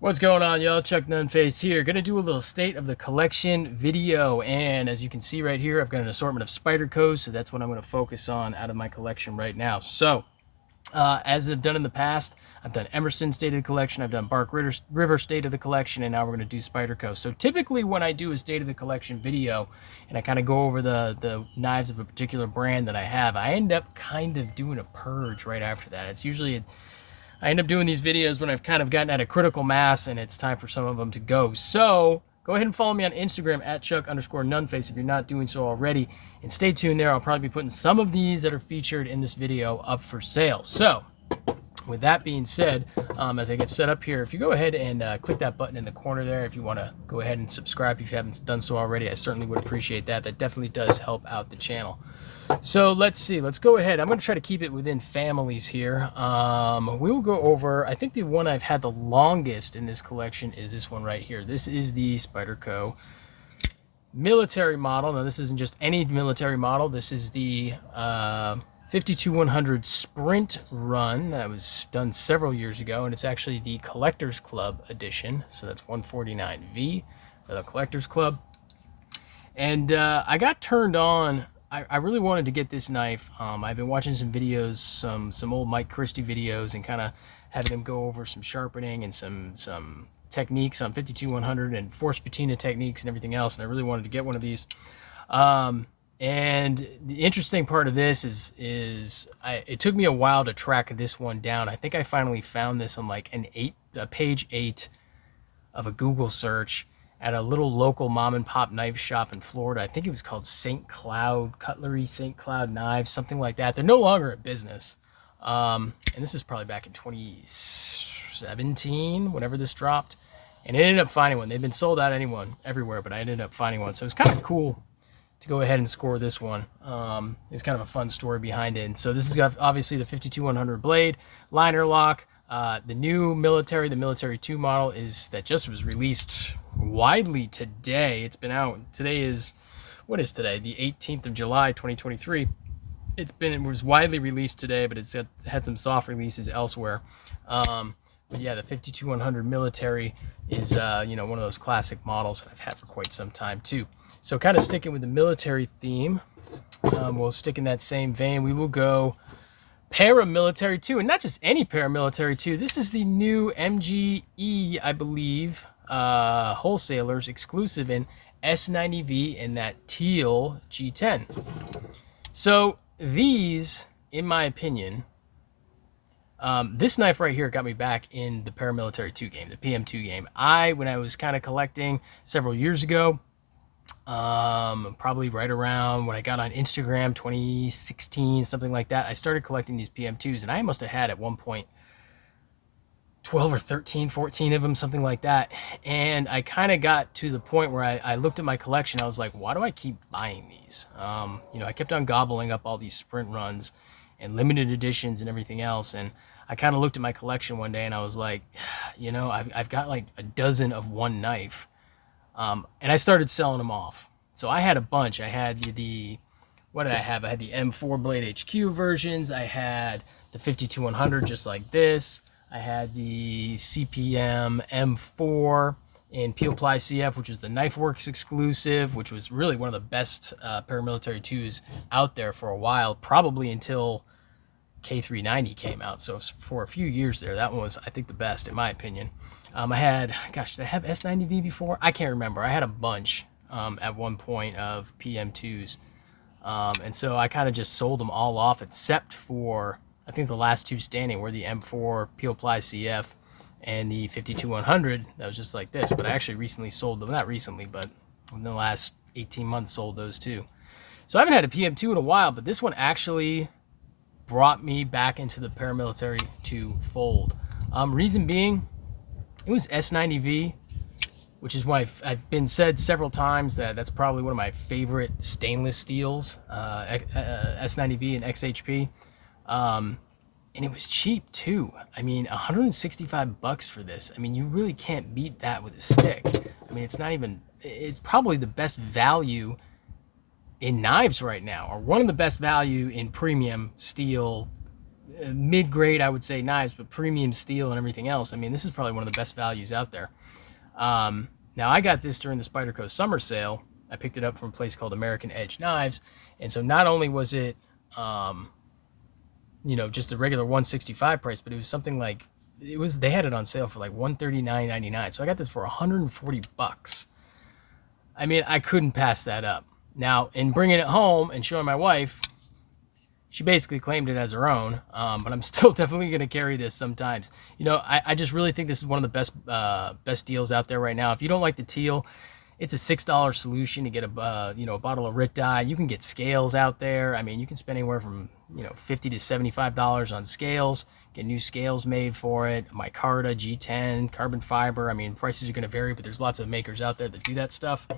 What's going on, y'all? Chuck Nunface here. Gonna do a little state of the collection video, and as you can see right here, I've got an assortment of Spydercos, so that's what I'm gonna focus on out of my collection right now. So, as I've done in the past, I've done Emerson State of the Collection, I've done River State of the Collection, and now we're gonna do Spyderco. So typically when I do a State of the Collection video, and I kind of go over the knives of a particular brand that I have, I end up kind of doing a purge right after that. It's usually I end up doing these videos when I've kind of gotten at a critical mass and it's time for some of them to go. So go ahead and follow me on Instagram at Chuck_Nunface if you're not doing so already. And stay tuned there. I'll probably be putting some of these that are featured in this video up for sale. So with that being said, as I get set up here, if you go ahead and click that button in the corner there, if you want to go ahead and subscribe if you haven't done so already, I certainly would appreciate that. That definitely does help out the channel. So let's see, let's go ahead. I'm going to try to keep it within families here. We will go over, I think the one I've had the longest in this collection is this one right here. This is the Spyderco military model. Now this isn't just any military model. This is the 52100 Sprint Run that was done several years ago, and it's actually the Collectors Club edition. So that's 149V for the Collectors Club. And I got turned on. I really wanted to get this knife. I've been watching some videos, some old Mike Christie videos, and kind of having them go over some sharpening and some techniques on 52100 and force patina techniques and everything else. And I really wanted to get one of these. And the interesting part of this is it took me a while to track this one down. I think I finally found this on like page 8 of a Google search at a little local mom and pop knife shop in Florida. I think it was called St. Cloud Cutlery, St. Cloud Knives, something like that. They're no longer in business. And this is probably back in 2017, whenever this dropped. And I ended up finding one. They've been sold out everywhere, but I ended up finding one. So it's kind of cool to go ahead and score this one. It's kind of a fun story behind it. And so this has got obviously the 52100 blade, liner lock. The new military, the Military 2 model that just was released widely today. It's been out. Today is, what is today? The 18th of July, 2023. It was widely released today, but it's had some soft releases elsewhere. But yeah, the 52100 military is one of those classic models that I've had for quite some time too. So kind of sticking with the military theme, we'll stick in that same vein. We will go paramilitary 2, and not just any paramilitary 2. This is the new MGE, I believe, wholesalers exclusive in S90V in that teal G10. So these, in my opinion, this knife right here got me back in the paramilitary 2 game, the PM2 game. When I was kind of collecting several years ago, probably right around when I got on Instagram, 2016, something like that, I started collecting these PM2s, and I must have had at one point 12 or 13, 14 of them, something like that. And I kind of got to the point where I looked at my collection. I was like, why do I keep buying these? I kept on gobbling up all these Sprint runs and limited editions and everything else. And I kind of looked at my collection one day and I was like, I've got like a dozen of one knife. And I started selling them off. So I had a bunch. I had what did I have? I had the M4 Blade HQ versions. I had the 52100 just like this. I had the CPM M4 in Peel Ply CF, which was the KnifeWorks exclusive, which was really one of the best paramilitary 2s out there for a while, probably until K390 came out. So for a few years there, that one was, I think, the best in my opinion. I had, gosh, did I have S90V before? I can't remember. I had a bunch at one point of PM2s. And so I kind of just sold them all off except for, I think the last two standing were the M4 Peel Ply CF and the 52100 that was just like this. But I actually recently sold them, not recently, but in the last 18 months sold those too. So I haven't had a PM2 in a while, but this one actually brought me back into the paramilitary 2 fold. Reason being, it was S90V, which is why I've been said several times that that's probably one of my favorite stainless steels, S90V and XHP. And it was cheap too. I mean, $165 for this. I mean, you really can't beat that with a stick. I mean, it's probably the best value in knives right now, or one of the best value in premium steel mid-grade, I would say, knives, but premium steel and everything else. I mean, this is probably one of the best values out there. Now, I got this during the Spyderco summer sale. I picked it up from a place called American Edge Knives. And so not only was it, just a regular 165 price, but it was something like, they had it on sale for like $139.99. So I got this for $140. I mean, I couldn't pass that up. Now, in bringing it home and showing my wife, she basically claimed it as her own, but I'm still definitely going to carry this sometimes. I just really think this is one of the best deals out there right now. If you don't like the teal, it's a $6 solution to get a bottle of Rit dye. You can get scales out there. I mean, you can spend anywhere from $50 to $75 on scales. Get new scales made for it. Micarta, G10, carbon fiber. I mean, prices are going to vary, but there's lots of makers out there that do that stuff.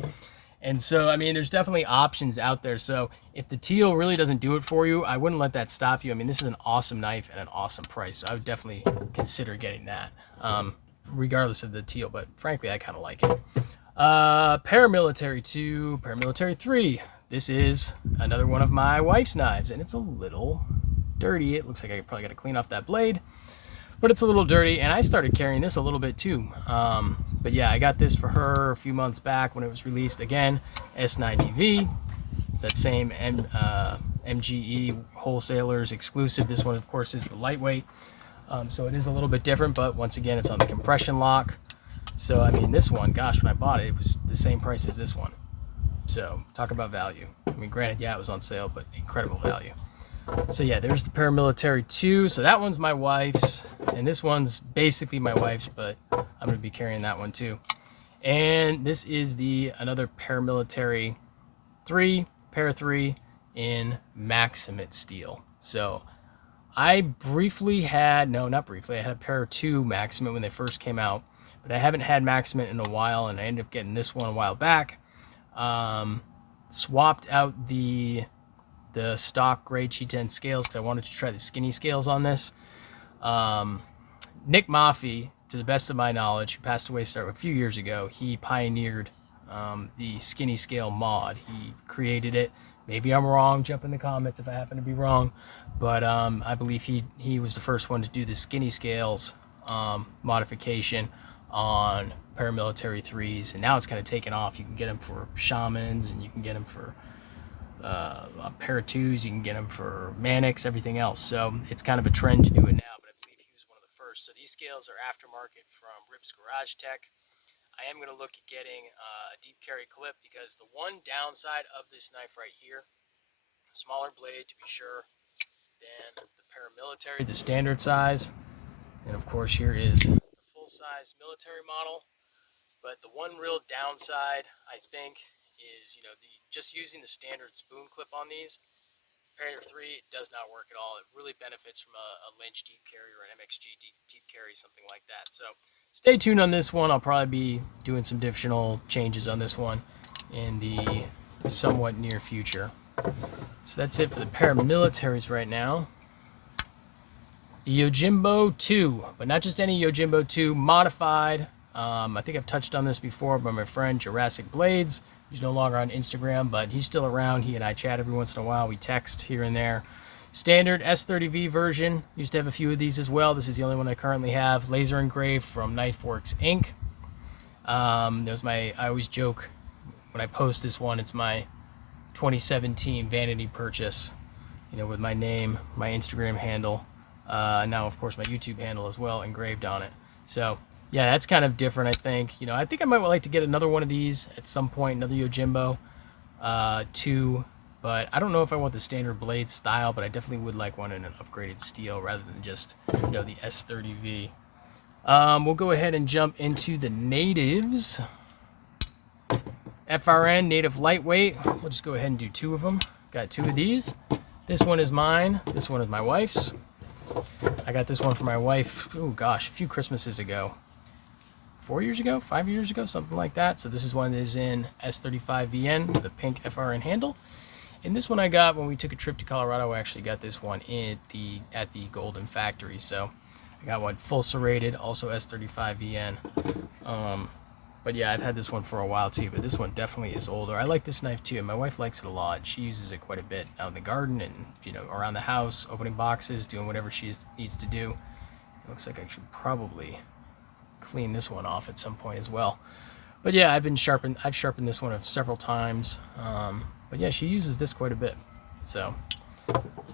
And so, I mean, there's definitely options out there. So if the teal really doesn't do it for you, I wouldn't let that stop you. I mean, this is an awesome knife and an awesome price. So I would definitely consider getting that, regardless of the teal. But frankly, I kind of like it. Paramilitary 2, Paramilitary 3. This is another one of my wife's knives, and it's a little dirty. It looks like I probably got to clean off that blade, but it's a little dirty, and I started carrying this a little bit too. But yeah, I got this for her a few months back when it was released. Again, S90V. It's that same MGE wholesalers exclusive. This one, of course, is the lightweight. So it is a little bit different, but once again, it's on the compression lock. So, I mean, this one, gosh, when I bought it, it was the same price as this one. So, talk about value. I mean, granted, yeah, it was on sale, but incredible value. So, yeah, there's the Paramilitary 2. So, that one's my wife's, and this one's basically my wife's, but I'm going to be carrying that one too. And this is another Paramilitary 3, Para 3 in Maximate steel. So, I had a Para 2 Maximate when they first came out. But I haven't had Maximate in a while, and I ended up getting this one a while back. Swapped out the stock gray G10 scales because I wanted to try the skinny scales on this. Nick Maffei, to the best of my knowledge, who passed away a few years ago, he pioneered the skinny scale mod. He created it. Maybe I'm wrong. Jump in the comments if I happen to be wrong. But I believe he was the first one to do the skinny scales modification on Paramilitary 3s, and now it's kind of taken off. You can get them for shamans, and you can get them for Para 2s, you can get them for Manics, everything else. So it's kind of a trend to do it now, but I believe he was one of the first. So these scales are aftermarket from Rip's Garage Tech. I am going to look at getting a deep carry clip because the one downside of this knife right here, a smaller blade to be sure than the Paramilitary, the standard size, and of course here is full-size military model. But the one real downside, I think, is just using the standard spoon clip on these. Para 3 does not work at all. It really benefits from a Lynch deep carry or an MXG deep carry, something like that. So stay tuned on this one. I'll probably be doing some additional changes on this one in the somewhat near future. So that's it for the paramilitaries right now. The Yojimbo 2, but not just any Yojimbo 2, modified. I think I've touched on this before by my friend Jurassic Blades. He's no longer on Instagram, but he's still around. He and I chat every once in a while. We text here and there. Standard S30V version. Used to have a few of these as well. This is the only one I currently have. Laser engraved from Knifeworks Inc. I always joke when I post this one, it's my 2017 vanity purchase, with my name, my Instagram handle. Now, of course, my YouTube handle as well engraved on it. So, yeah, that's kind of different, I think. I think I might like to get another one of these at some point, another Yojimbo 2. But I don't know if I want the standard blade style, but I definitely would like one in an upgraded steel rather than just, the S30V. We'll go ahead and jump into the natives. FRN, native lightweight. We'll just go ahead and do 2 of them. Got 2 of these. This one is mine. This one is my wife's. I got this one for my wife, oh gosh, a few Christmases ago. 4 years ago, 5 years ago, something like that. So this is one that is in S35VN with a pink FRN handle. And this one I got when we took a trip to Colorado. I actually got this one at the Golden Factory. So I got one full serrated, also S35VN. But yeah, I've had this one for a while too, but this one definitely is older. I like this knife too, and my wife likes it a lot. She uses it quite a bit out in the garden and, you know, around the house, opening boxes, doing whatever she needs to do. It looks like I should probably clean this one off at some point as well. But yeah, I've sharpened this one several times. But yeah, she uses this quite a bit. So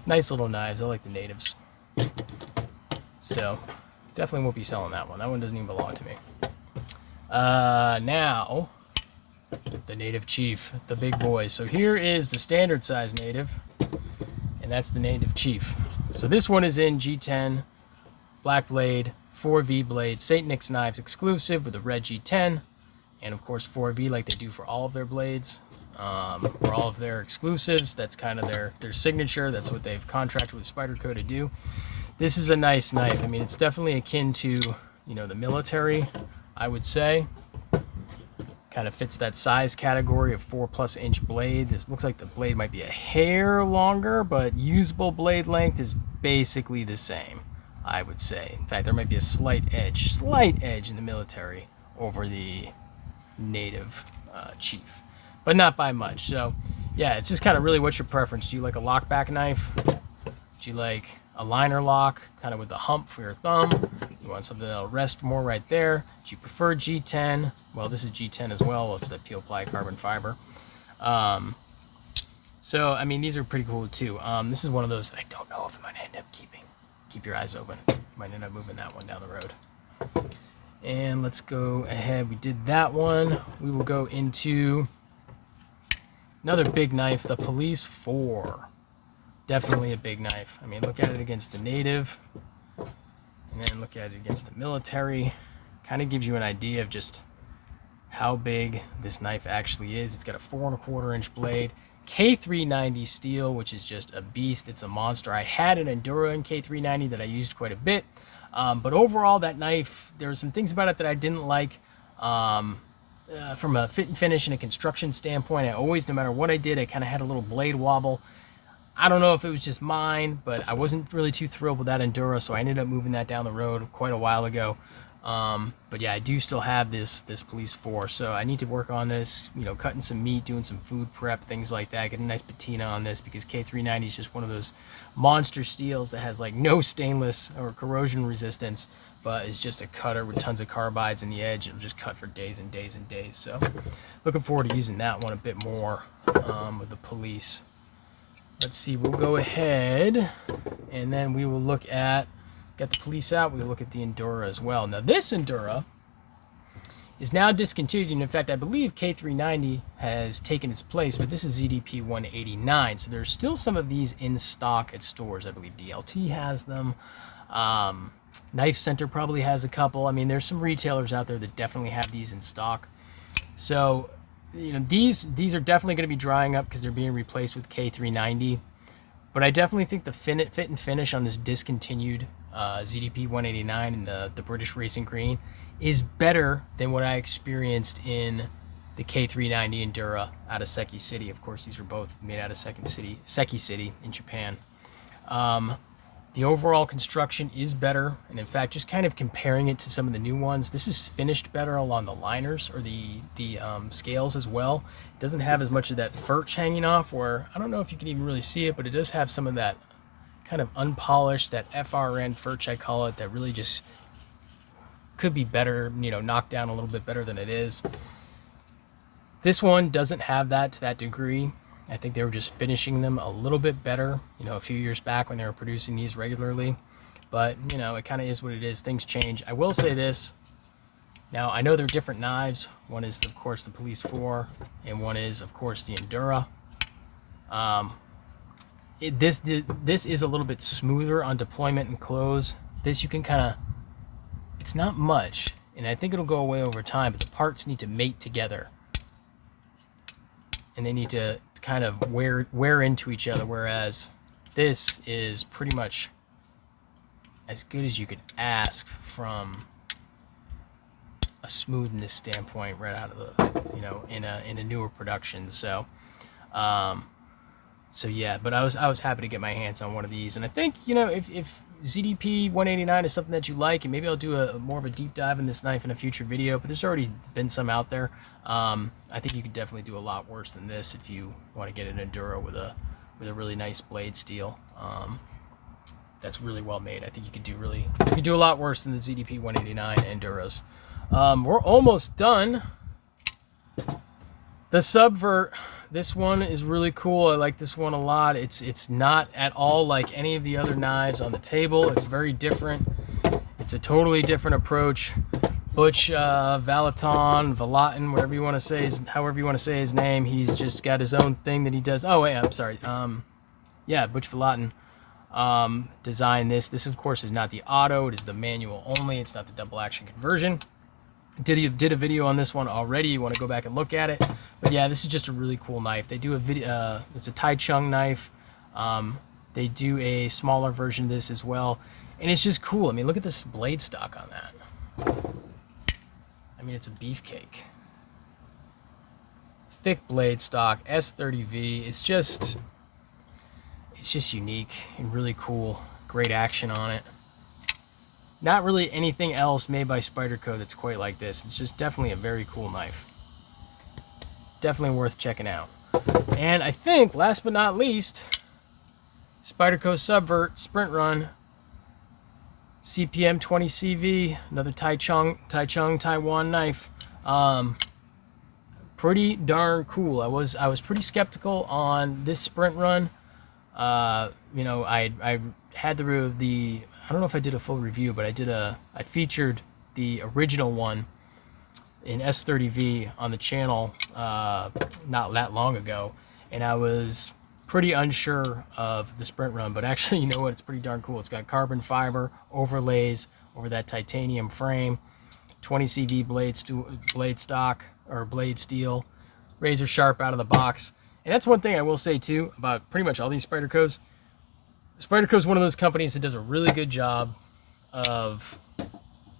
nice little knives. I like the natives. So definitely won't be selling that one. That one doesn't even belong to me. Now, the Native Chief, the big boy. So here is the standard size Native, and that's the Native Chief. So this one is in G10, black blade, 4V blade, St. Nick's Knives exclusive with a red G10, and of course 4V like they do for all of their blades, or all of their exclusives. That's kind of their signature. That's what they've contracted with Spyderco to do. This is a nice knife. I mean, it's definitely akin to, you know, the military, I would say. Kind of fits that size category of 4+ inch blade. This looks like the blade might be a hair longer, but usable blade length is basically the same, I would say. In fact, there might be a slight edge in the military over the Native Chief, but not by much. So yeah, it's just kind of really what's your preference. Do you like a lockback knife? Do you like a liner lock, kind of with a hump for your thumb? You want something that'll rest more right there? Do you prefer G10? Well, this is G10 as well. It's the peel ply carbon fiber. So, I mean, these are pretty cool too. This is one of those that I don't know if I'm going to end up keeping. Keep your eyes open. Might end up moving that one down the road. And let's go ahead. We did that one. We will go into another big knife, the Police 4. Definitely a big knife. I mean, look at it against the Native, and then look at it against the military. Kind of gives you an idea of just how big this knife actually is. It's got a 4¼ inch blade, K390 steel, which is just a beast. It's a monster. I had an Endura in K390 that I used quite a bit, but overall, that knife, there were some things about it that I didn't like. From a fit and finish and a construction standpoint, I always, no matter what I did, I kind of had a little blade wobble. I don't know if it was just mine, but I wasn't really too thrilled with that Endura, so I ended up moving that down the road quite a while ago. But yeah, I do still have this Police 4, so I need to work on this, you know, cutting some meat, doing some food prep, things like that, get a nice patina on this, because K390 is just one of those monster steels that has like no stainless or corrosion resistance, but it's just a cutter with tons of carbides in the edge. It'll just cut for days and days and days. So looking forward to using that one a bit more with the Police. Let's see, we'll go ahead and then we will look at, get the Police out, we'll look at the Endura as well. Now this Endura is now discontinued, and in fact I believe K390 has taken its place, but this is ZDP 189, so there's still some of these in stock at stores. I believe DLT has them, Knife Center probably has a couple. I mean, there's some retailers out there that definitely have these in stock. So you know, these are definitely going to be drying up because they're being replaced with K390. But I definitely think the fit and finish on this discontinued ZDP 189 and the British Racing Green is better than what I experienced in the K390 Endura out of Seki City. Of course, these are both made out of Seki City in Japan. The overall construction is better, and in fact, just kind of comparing it to some of the new ones, this is finished better along the liners or the scales as well. It doesn't have as much of that furch hanging off, where I don't know if you can even really see it, but it does have some of that kind of unpolished, that FRN furch I call it, that really just could be better, you know, knocked down a little bit better than it is. This one doesn't have that to that degree. I think they were just finishing them a little bit better, you know, a few years back when they were producing these regularly. But, you know, it kind of is what it is. Things change. I will say this. Now, I know they're different knives. One is, of course, the Police 4, and one is, of course, the Endura. This is a little bit smoother on deployment and close. This you can kind of, it's not much, and I think it'll go away over time, but the parts need to mate together. And they need to kind of wear into each other, whereas this is pretty much as good as you could ask from a smoothness standpoint right out of the, you know, in a newer production. So yeah, but I was happy to get my hands on one of these, and I think, you know, if ZDP 189 is something that you like, and maybe I'll do a more of a deep dive in this knife in a future video, but there's already been some out there. I think you could definitely do a lot worse than this if you want to get an Enduro with a really nice blade steel. That's really well made. I think you could do a lot worse than the ZDP 189 Enduros. We're almost done. The Subvert, this one is really cool. I like this one a lot. It's not at all like any of the other knives on the table. It's very different. It's a totally different approach. Butch Valaton, whatever you want to say, however you want to say his name, he's just got his own thing that he does. Oh wait, I'm sorry. Yeah, Butch Valaton designed this. This of course is not the auto. It is the manual only. It's not the double action conversion. Did a video on this one already. You want to go back and look at it. But yeah, this is just a really cool knife. They do a video. It's a Tai Chung knife. They do a smaller version of this as well, and it's just cool. I mean, look at this blade stock on that. I mean, it's a beefcake. Thick blade stock, S30V. It's just unique and really cool. Great action on it. Not really anything else made by Spyderco that's quite like this. It's just definitely a very cool knife. Definitely worth checking out. And I think, last but not least, Spyderco Subvert Sprint Run CPM 20CV, another Taiwan knife. Pretty darn cool. I was pretty skeptical on this Sprint Run. You know, I had the I don't know if I did a full review, but I featured the original one in S30V on the channel not that long ago, and I was pretty unsure of the Sprint Run, but actually, you know what, it's pretty darn cool. It's got carbon fiber overlays over that titanium frame, 20 CV blade stock or blade steel, razor sharp out of the box. And that's one thing I will say too about pretty much all these Spydercos. Spyderco is one of those companies that does a really good job of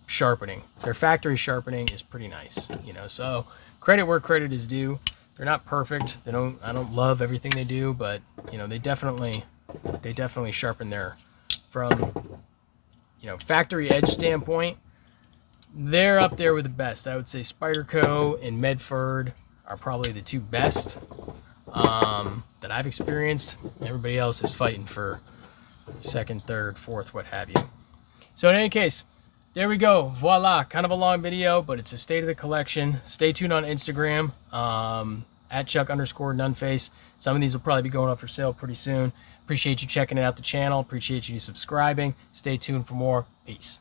sharpening. Their factory sharpening is pretty nice, you know. So credit where credit is due. They're not perfect. I don't love everything they do, but you know, they definitely sharpen from, you know, factory edge standpoint. They're up there with the best. I would say Spyderco and Medford are probably the two best that I've experienced. Everybody else is fighting for second, third, fourth, what have you. So in any case, there we go. Voila. Kind of a long video, but it's a state of the collection. Stay tuned on Instagram at Chuck_Nunface. Some of these will probably be going up for sale pretty soon. Appreciate you checking out the channel. Appreciate you subscribing. Stay tuned for more. Peace.